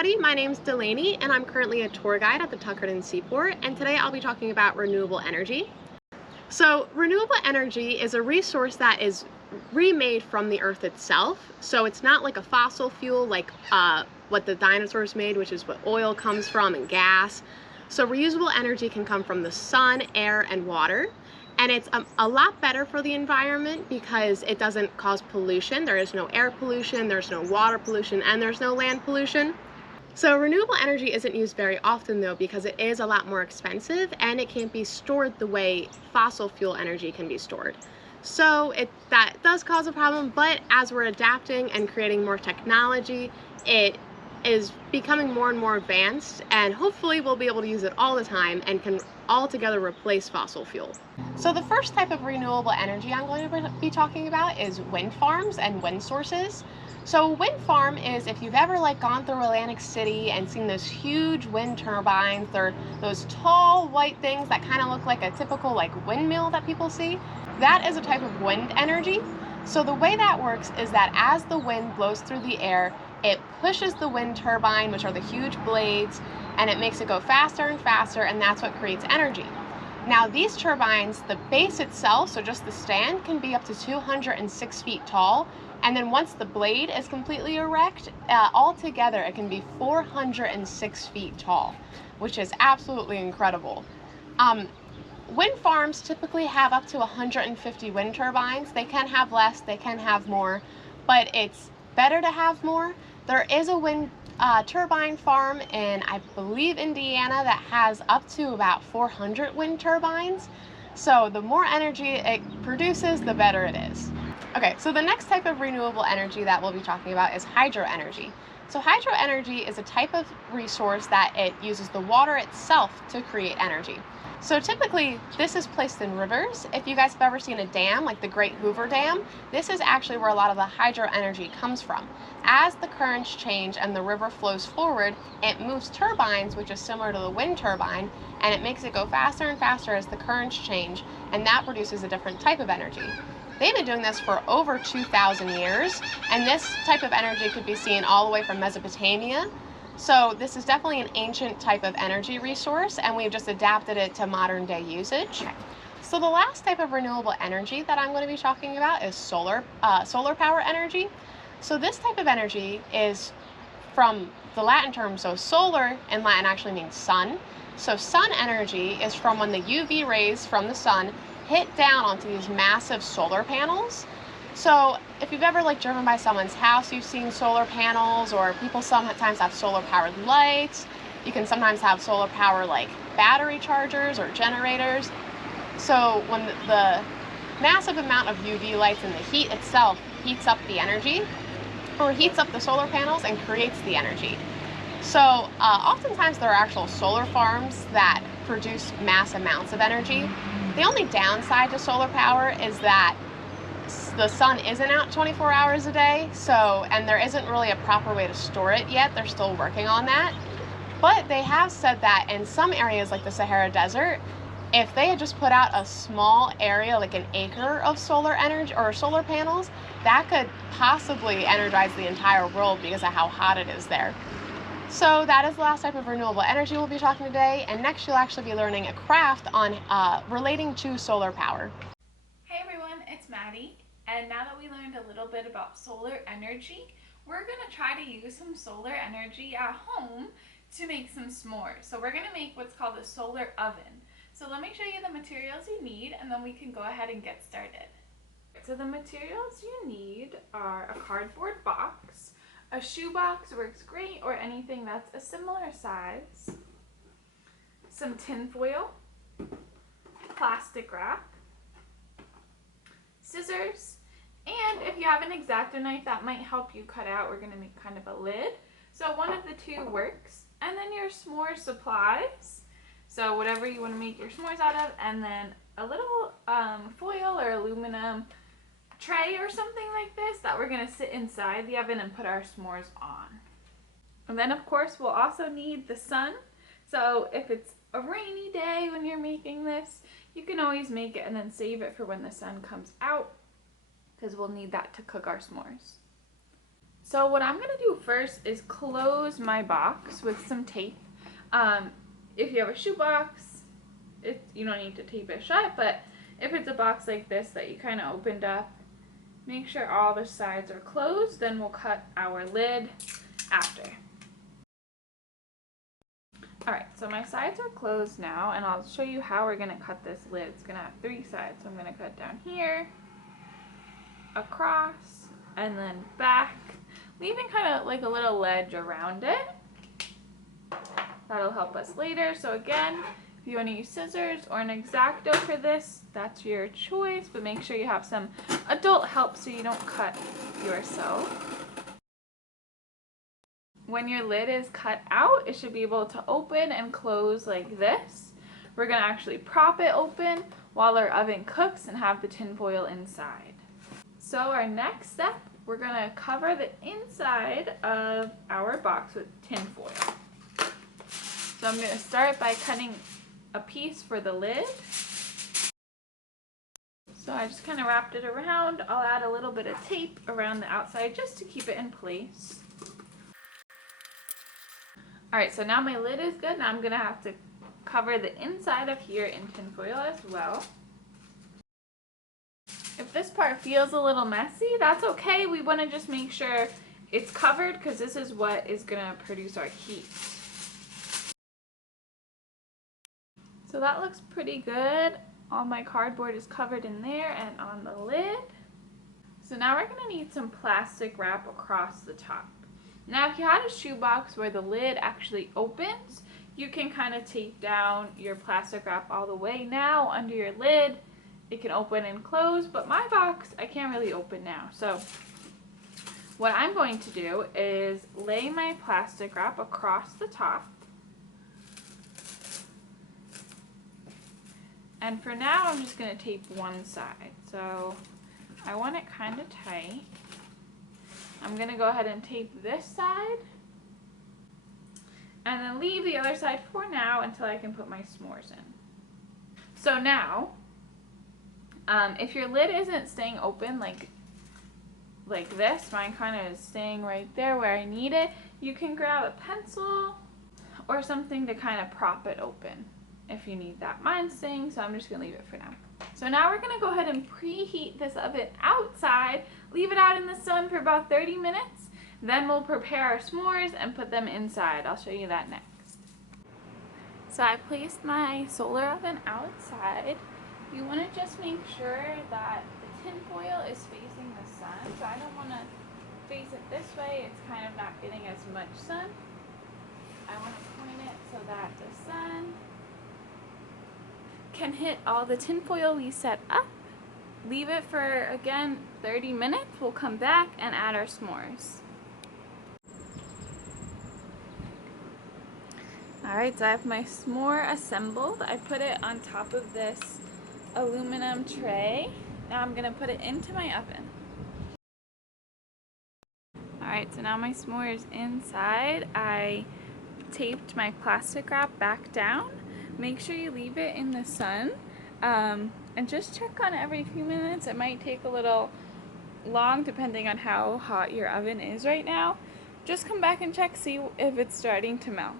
everybody, my name's Delaney and I'm currently a tour guide at the Tuckerton Seaport, and today I'll be talking about renewable energy. So renewable energy is a resource that is remade from the earth itself, so it's not like a fossil fuel like what the dinosaurs made, which is what oil comes from and gas. So reusable energy can come from the sun, air, and water. And it's a lot better for the environment because it doesn't cause pollution. There is no air pollution, there's no water pollution, and there's no land pollution. So renewable energy isn't used very often though because it is a lot more expensive and it can't be stored the way fossil fuel energy can be stored. So that does cause a problem, but as we're adapting and creating more technology, it is becoming more and more advanced, and hopefully we'll be able to use it all the time and can altogether replace fossil fuel. So the first type of renewable energy I'm going to be talking about is wind farms and wind sources. So a wind farm is, if you've ever gone through Atlantic City and seen those huge wind turbines, they're those tall white things that kind of look like a typical windmill that people see. That is a type of wind energy. So the way that works is that as the wind blows through the air, it pushes the wind turbine, which are the huge blades, and it makes it go faster and faster, and that's what creates energy. Now these turbines, the base itself, so just the stand, can be up to 206 feet tall, and then once the blade is completely erect, altogether it can be 406 feet tall, which is absolutely incredible. Wind farms typically have up to 150 wind turbines. They can have less, they can have more, but it's better to have more. There is a wind turbine farm in, I believe, Indiana that has up to about 400 wind turbines. So the more energy it produces, the better it is. Okay, so the next type of renewable energy that we'll be talking about is hydro energy. So hydro energy is a type of resource that it uses the water itself to create energy. So typically this is placed in rivers. If you guys have ever seen a dam, like the Great Hoover Dam, this is actually where a lot of the hydro energy comes from. As the currents change and the river flows forward, it moves turbines, which is similar to the wind turbine, and it makes it go faster and faster as the currents change, and that produces a different type of energy. They've been doing this for over 2,000 years, and this type of energy could be seen all the way from Mesopotamia. So this is definitely an ancient type of energy resource, and we've just adapted it to modern day usage. So the last type of renewable energy that I'm going to be talking about is solar power energy. So this type of energy is from the Latin term, so solar in Latin actually means sun. So sun energy is from when the UV rays from the sun hit down onto these massive solar panels. So if you've ever driven by someone's house, you've seen solar panels, or people sometimes have solar powered lights. You can sometimes have solar power battery chargers or generators. So when the massive amount of UV lights and the heat itself heats up the energy, or heats up the solar panels and creates the energy. So oftentimes there are actual solar farms that produce mass amounts of energy. The only downside to solar power is that the sun isn't out 24 hours a day, and there isn't really a proper way to store it yet. They're still working on that. But they have said that in some areas like the Sahara Desert, if they had just put out a small area, like an acre of solar energy or solar panels, that could possibly energize the entire world because of how hot it is there. So that is the last type of renewable energy we'll be talking today, and next you'll actually be learning a craft on relating to solar power. Hey everyone, it's Maddie, and now that we learned a little bit about solar energy, we're going to try to use some solar energy at home to make some s'mores. So we're going to make what's called a solar oven. So let me show you the materials you need, and then we can go ahead and get started. So the materials you need are a cardboard box, a shoebox works great, or anything that's a similar size, some tin foil, plastic wrap, scissors, and if you have an X-Acto knife that might help you cut out, we're going to make kind of a lid. So one of the two works, and then your s'more supplies, so whatever you want to make your s'mores out of, and then a little foil or aluminum tray or something like this that we're going to sit inside the oven and put our s'mores on. And then of course we'll also need the sun. So if it's a rainy day when you're making this, you can always make it and then save it for when the sun comes out, because we'll need that to cook our s'mores. So what I'm going to do first is close my box with some tape. If you have a shoebox, you don't need to tape it shut, but if it's a box like this that you kind of opened up, make sure all the sides are closed, then we'll cut our lid after. Alright, so my sides are closed now, and I'll show you how we're going to cut this lid. It's going to have 3 sides, so I'm going to cut down here, across, and then back, leaving kind of like a little ledge around it. That'll help us later. So again, if you want to use scissors or an X-Acto for this, that's your choice, but make sure you have some adult help so you don't cut yourself. When your lid is cut out, it should be able to open and close like this. We're going to actually prop it open while our oven cooks and have the tin foil inside. So our next step, we're going to cover the inside of our box with tin foil. So I'm going to start by cutting a piece for the lid. So I just kind of wrapped it around. I'll add a little bit of tape around the outside just to keep it in place. Alright, so now my lid is good. Now I'm going to have to cover the inside of here in tin foil as well. If this part feels a little messy, that's okay. We want to just make sure it's covered because this is what is going to produce our heat. So that looks pretty good. All my cardboard is covered in there and on the lid. So now we're going to need some plastic wrap across the top. Now if you had a shoebox where the lid actually opens, you can kind of tape down your plastic wrap all the way now under your lid. It can open and close, but my box I can't really open now. So what I'm going to do is lay my plastic wrap across the top. And for now I'm just going to tape one side. So I want it kind of tight. I'm going to go ahead and tape this side and then leave the other side for now until I can put my s'mores in. So now, if your lid isn't staying open like this, mine kind of is staying right there where I need it, you can grab a pencil or something to kind of prop it open if you need that. Mine's staying, so I'm just going to leave it for now. So now we're going to go ahead and preheat this oven outside, leave it out in the sun for about 30 minutes, then we'll prepare our s'mores and put them inside. I'll show you that next. So I placed my solar oven outside. You want to just make sure that the tin foil is facing the sun. So I don't want to face it this way, it's kind of not getting as much sun. I want to point it so that the sun can hit all the tin foil we set up. Leave it for, again, 30 minutes. We'll come back and add our s'mores. Alright, so I have my s'more assembled. I put it on top of this aluminum tray. Now I'm going to put it into my oven. Alright, so now my s'more is inside. I taped my plastic wrap back down. Make sure you leave it in the sun and just check on it every few minutes. It might take a little long depending on how hot your oven is right now. Just come back and check, see if it's starting to melt.